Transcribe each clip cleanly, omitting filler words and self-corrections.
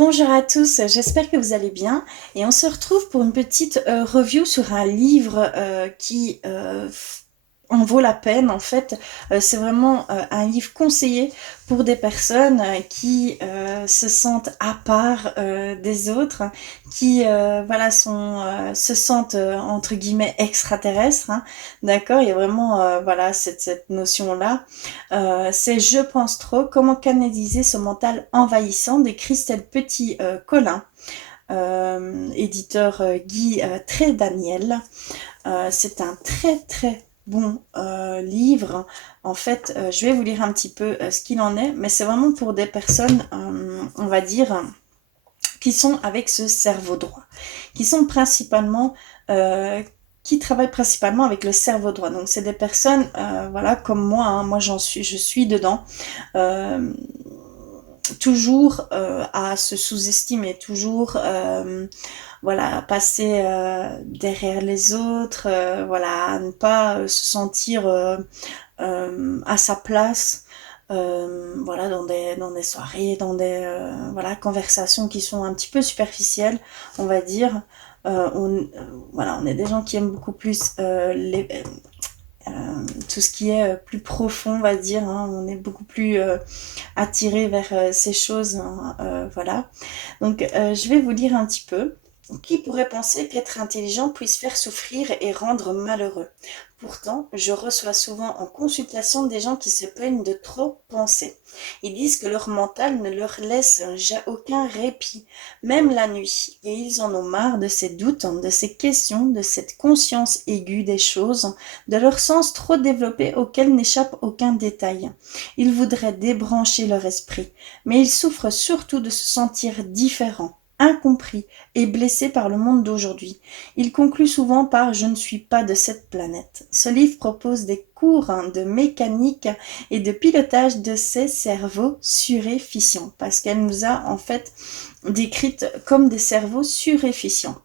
Bonjour à tous, j'espère que vous allez bien et on se retrouve pour une petite review sur un livre qui en vaut la peine en fait. C'est vraiment un livre conseillé pour des personnes qui se sentent à part des autres, qui voilà se sentent entre guillemets extraterrestres, hein. D'accord, il y a vraiment voilà cette notion-là. C'est Je pense trop, comment canaliser ce mental envahissant de Christelle Petit-Colin, éditeur Guy Trédaniel. C'est un très très bon livre. En fait, je vais vous lire un petit peu ce qu'il en est, mais c'est vraiment pour des personnes, on va dire, qui sont avec ce cerveau droit, qui sont principalement qui travaillent principalement avec le cerveau droit. Donc c'est des personnes, voilà, comme moi, hein, moi je suis dedans, euh, toujours à se sous-estimer, toujours, voilà, à passer derrière les autres, voilà, à ne pas se sentir à sa place. Voilà, dans des soirées, dans des voilà, conversations qui sont un petit peu superficielles, on va dire. Voilà, on est des gens qui aiment beaucoup plus tout ce qui est plus profond, on va dire, hein. On est beaucoup plus attiré vers ces choses, hein, voilà. Donc, je vais vous lire un petit peu. Qui pourrait penser qu'être intelligent puisse faire souffrir et rendre malheureux? Pourtant, je reçois souvent en consultation des gens qui se plaignent de trop penser. Ils disent que leur mental ne leur laisse aucun répit, même la nuit, et ils en ont marre de ces doutes, de ces questions, de cette conscience aiguë des choses, de leur sens trop développé auquel n'échappe aucun détail. Ils voudraient débrancher leur esprit, mais ils souffrent surtout de se sentir différents, incompris et blessés par le monde d'aujourd'hui. Il conclut souvent par Je ne suis pas de cette planète. Ce livre propose des cours de mécanique et de pilotage de ces cerveaux suréfficients, parce qu'elle nous a en fait décrites comme des cerveaux suréfficients.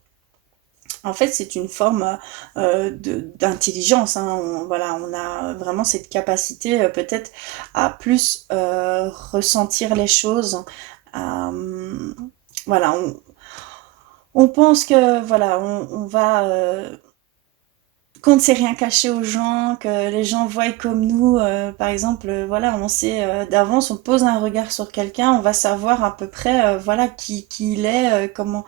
En fait, c'est une forme d'intelligence, hein. Voilà, on a vraiment cette capacité peut-être à plus ressentir les choses. Voilà, on pense que voilà, on va qu'on ne sait rien cacher aux gens, que les gens voient comme nous, par exemple, voilà, on sait d'avance, on pose un regard sur quelqu'un, on va savoir à peu près, voilà, qui il est, comment,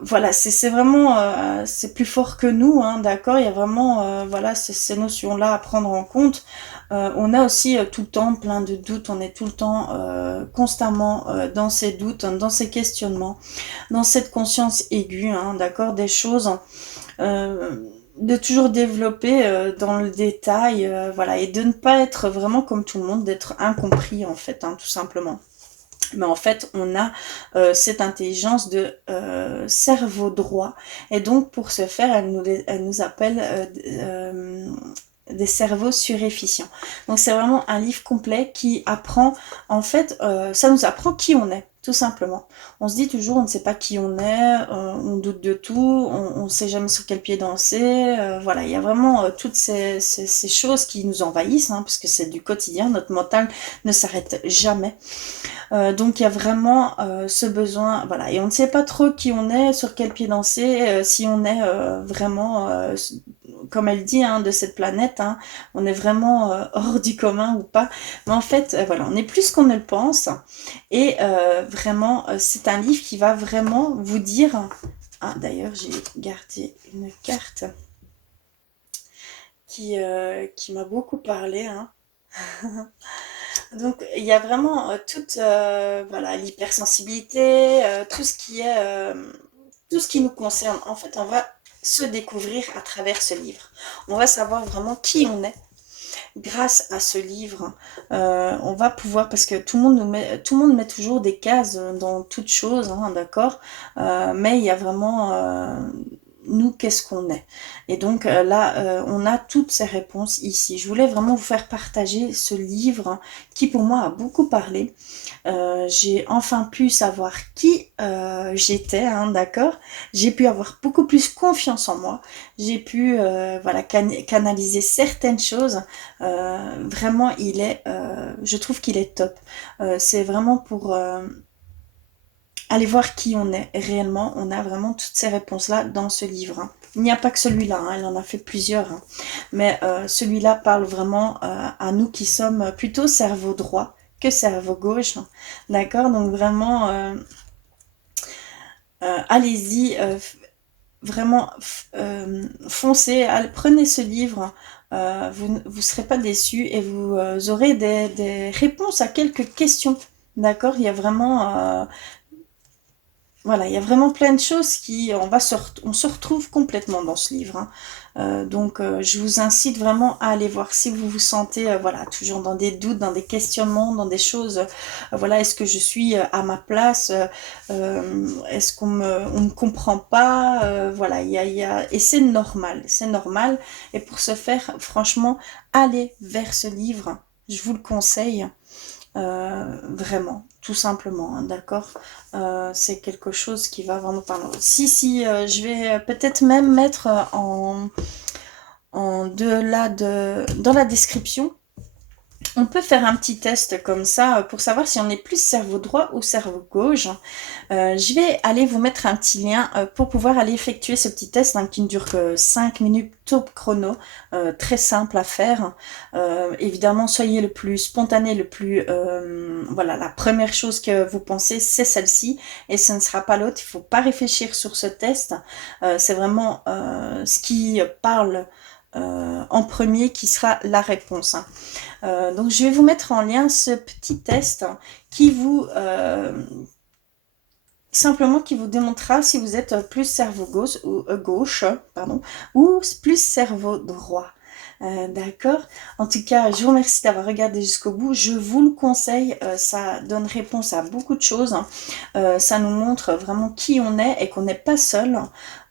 voilà, c'est vraiment, c'est plus fort que nous, hein, d'accord. Il y a vraiment, voilà, ces notions-là à prendre en compte. On a aussi tout le temps plein de doutes, on est tout le temps, constamment dans ces doutes, dans ces questionnements, dans cette conscience aiguë, hein, d'accord, des choses. De toujours développer dans le détail, voilà, et de ne pas être vraiment comme tout le monde, d'être incompris en fait, hein, tout simplement. Mais en fait, on a cette intelligence de cerveau droit, et donc pour ce faire, elle nous appelle des cerveaux suréfficients. Donc c'est vraiment un livre complet qui apprend, en fait, ça nous apprend qui on est, tout simplement. On se dit toujours, on ne sait pas qui on est, on doute de tout, on ne sait jamais sur quel pied danser. Voilà, il y a vraiment toutes ces choses qui nous envahissent, hein, parce que c'est du quotidien, notre mental ne s'arrête jamais. Donc il y a vraiment ce besoin, voilà, et on ne sait pas trop qui on est, sur quel pied danser, si on est vraiment, comme elle dit, hein, de cette planète, hein, on est vraiment hors du commun ou pas. Mais en fait, voilà, on est plus qu'on ne le pense, et vraiment, c'est un livre qui va vraiment vous dire. Ah, d'ailleurs, j'ai gardé une carte qui m'a beaucoup parlé, hein. Donc il y a vraiment toute voilà, l'hypersensibilité, tout ce qui nous concerne. En fait, on va se découvrir à travers ce livre. On va savoir vraiment qui on est grâce à ce livre. On va pouvoir, parce que tout le monde met toujours des cases dans toute chose, hein, d'accord. Mais il y a vraiment nous, qu'est-ce qu'on est. Et donc là, on a toutes ces réponses ici. Je voulais vraiment vous faire partager ce livre qui pour moi a beaucoup parlé. J'ai enfin pu savoir qui j'étais, hein, d'accord. J'ai pu avoir beaucoup plus confiance en moi. J'ai pu voilà, canaliser certaines choses. Vraiment, je trouve qu'il est top. C'est vraiment pour allez voir qui on est réellement. On a vraiment toutes ces réponses-là dans ce livre, hein. Il n'y a pas que celui-là, hein, elle en a fait plusieurs, hein. Mais celui-là parle vraiment à nous qui sommes plutôt cerveau droit que cerveau gauche, hein. D'accord? Donc vraiment, allez-y, vraiment, foncez, prenez ce livre. Vous ne serez pas déçus et vous aurez des réponses à quelques questions. D'accord? Il y a vraiment voilà, il y a vraiment plein de choses qui, on se retrouve complètement dans ce livre, hein. Donc, je vous incite vraiment à aller voir si vous vous sentez, voilà, toujours dans des doutes, dans des questionnements, dans des choses, voilà, est-ce que je suis à ma place, est-ce on me comprend pas, voilà, et c'est normal. Et pour ce faire, franchement, allez vers ce livre, je vous le conseille. Vraiment, tout simplement, hein, d'accord. C'est quelque chose qui va vraiment parler. Si, je vais peut-être même mettre dans la description, on peut faire un petit test comme ça pour savoir si on est plus cerveau droit ou cerveau gauche. Je vais aller vous mettre un petit lien pour pouvoir aller effectuer ce petit test, hein, qui ne dure que 5 minutes top chrono, très simple à faire. Évidemment, soyez le plus spontané, le plus... voilà, la première chose que vous pensez, c'est celle-ci, et ce ne sera pas l'autre. Il ne faut pas réfléchir sur ce test. C'est vraiment ce qui parle en premier qui sera la réponse, hein. Donc je vais vous mettre en lien ce petit test qui vous simplement qui vous démontrera si vous êtes plus cerveau gauche, pardon, ou plus cerveau droit. D'accord. En tout cas, je vous remercie d'avoir regardé jusqu'au bout. Je vous le conseille, ça donne réponse à beaucoup de choses, hein. Ça nous montre vraiment qui on est et qu'on n'est pas seul,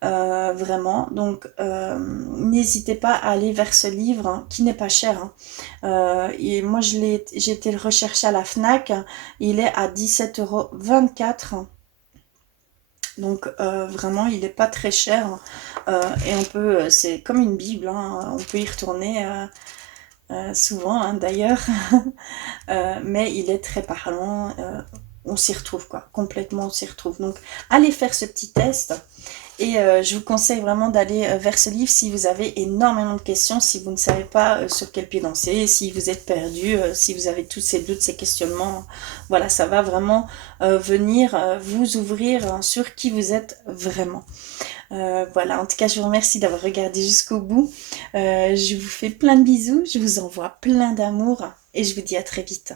vraiment. Donc, n'hésitez pas à aller vers ce livre, hein, qui n'est pas cher, hein. Et moi, j'ai été le rechercher à la FNAC. Il est à 17,24 €. Donc vraiment, il n'est pas très cher, et on peut, c'est comme une Bible, hein, on peut y retourner souvent, hein, d'ailleurs. Mais il est très parlant, on s'y retrouve quoi, complètement on s'y retrouve. Donc allez faire ce petit test. Et je vous conseille vraiment d'aller vers ce livre si vous avez énormément de questions, si vous ne savez pas sur quel pied danser, si vous êtes perdu, si vous avez tous ces doutes, ces questionnements. Voilà, ça va vraiment venir vous ouvrir, hein, sur qui vous êtes vraiment. Voilà, en tout cas, je vous remercie d'avoir regardé jusqu'au bout. Je vous fais plein de bisous, je vous envoie plein d'amour et je vous dis à très vite.